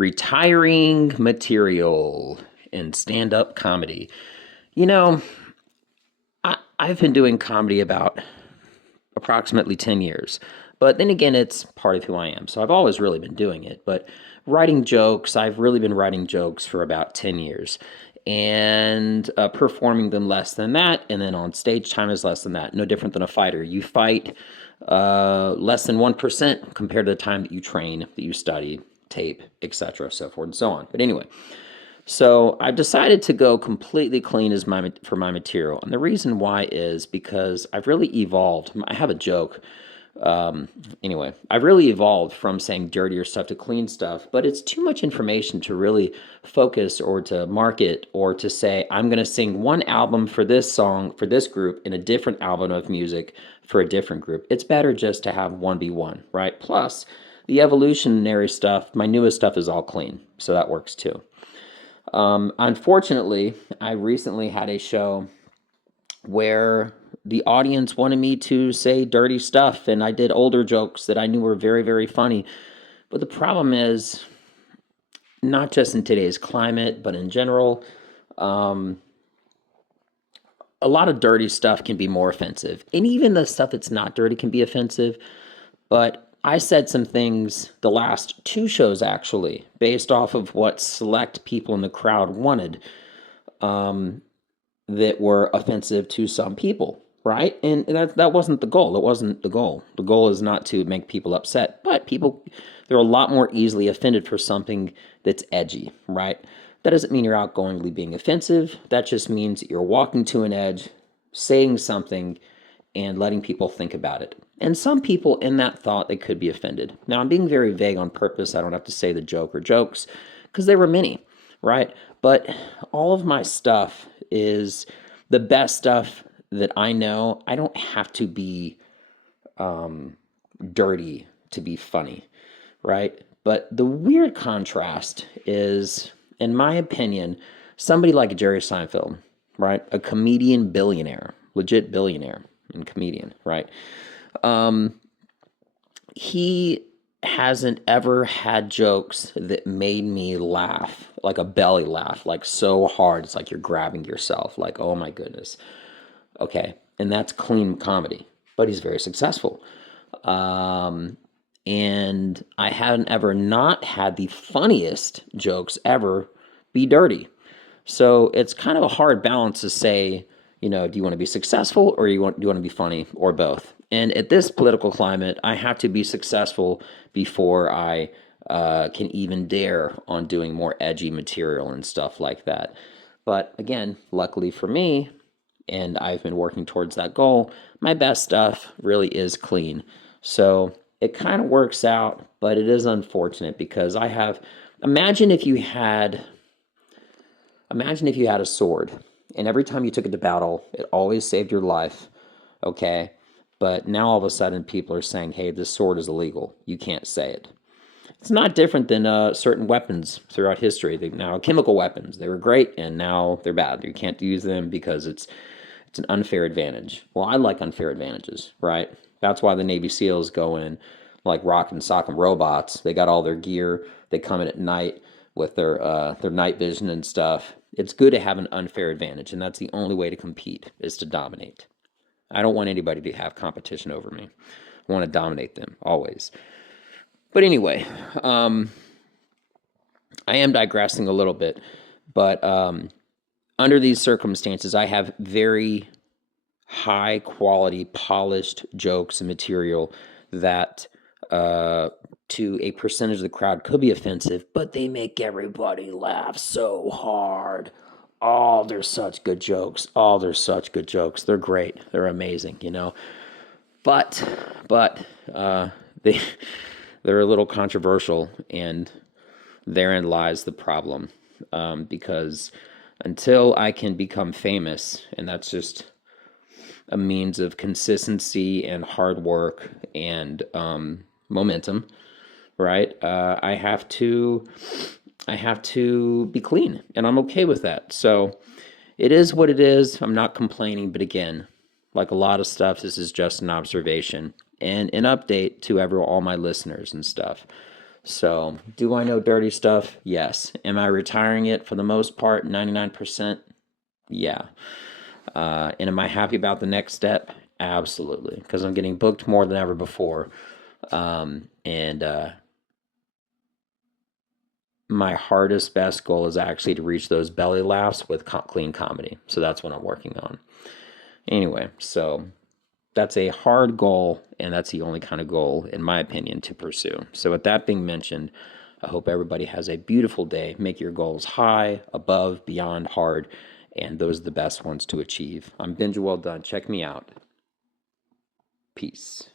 Retiring material in stand-up comedy. You know, I've been doing comedy about approximately 10 years. But then again, it's part of who I am. So I've always really been doing it. But writing jokes, I've really been writing jokes for about 10 years. And performing them less than that. And then on stage time is less than that. No different than a fighter. You fight less than 1% compared to the time that you train, that you study, tape, etc., so forth and so on. But anyway, so I've decided to go completely clean as for my material, and the reason why is because I've really evolved. I have a joke. Anyway, I've really evolved from saying dirtier stuff to clean stuff, but it's too much information to really focus or to market or to say I'm going to sing one album for this song for this group and a different album of music for a different group. It's better just to have 1v1, right? Plus, the evolutionary stuff, my newest stuff is all clean, so that works too. Unfortunately, I recently had a show where the audience wanted me to say dirty stuff, and I did older jokes that I knew were very, very funny. But the problem is, not just in today's climate, but in general, a lot of dirty stuff can be more offensive. And even the stuff that's not dirty can be offensive. But I said some things the last two shows actually, based off of what select people in the crowd wanted, that were offensive to some people, right? And that wasn't the goal. It wasn't the goal. The goal is not to make people upset, but they're a lot more easily offended for something that's edgy, right? That doesn't mean you're outgoingly being offensive. That just means that you're walking to an edge, saying something, and letting people think about it. And some people in that thought, they could be offended. Now, I'm being very vague on purpose. I don't have to say the joke or jokes, because there were many, right? But all of my stuff is the best stuff that I know. I don't have to be dirty to be funny, right? But the weird contrast is, in my opinion, somebody like Jerry Seinfeld, right? A comedian billionaire, legit billionaire and comedian, right? He hasn't ever had jokes that made me laugh, like a belly laugh, like so hard, it's like you're grabbing yourself, like, oh my goodness. Okay, and that's clean comedy, but he's very successful. And I haven't ever not had the funniest jokes ever be dirty. So it's kind of a hard balance to say, do you want to be successful or do you want to be funny or both? And at this political climate, I have to be successful before I can even dare on doing more edgy material and stuff like that. But again, luckily for me, and I've been working towards that goal, my best stuff really is clean. So it kind of works out, but it is unfortunate because imagine if you had a sword, and every time you took it to battle, it always saved your life, okay? But now all of a sudden people are saying, hey, this sword is illegal. You can't say it. It's not different than certain weapons throughout history. Now, chemical weapons, they were great, and now they're bad. You can't use them because it's an unfair advantage. Well, I like unfair advantages, right? That's why the Navy SEALs go in like rock and sock 'em robots. They got all their gear. They come in at night with their night vision and stuff. It's good to have an unfair advantage, and that's the only way to compete, is to dominate. I don't want anybody to have competition over me. I want to dominate them, always. But anyway, I am digressing a little bit, but under these circumstances, I have very high quality, polished jokes and material that to a percentage of the crowd could be offensive, but they make everybody laugh so hard. Oh, they're such good jokes. Oh, they're such good jokes. They're great. They're amazing, But they they're a little controversial, and therein lies the problem. Because until I can become famous, and that's just a means of consistency and hard work and momentum, right? I have to be clean, and I'm okay with that. So it is what it is. I'm not complaining, but again, like a lot of stuff, this is just an observation and an update to all my listeners and stuff. So, do I know dirty stuff? Yes. Am I retiring it for the most part? 99%? Yeah. And am I happy about the next step? Absolutely. Because I'm getting booked more than ever before. And my hardest, best goal is actually to reach those belly laughs with clean comedy. So that's what I'm working on. Anyway, so that's a hard goal, and that's the only kind of goal, in my opinion, to pursue. So, with that being mentioned, I hope everybody has a beautiful day. Make your goals high, above, beyond, hard, and those are the best ones to achieve. I'm Benja Well Done. Check me out. Peace.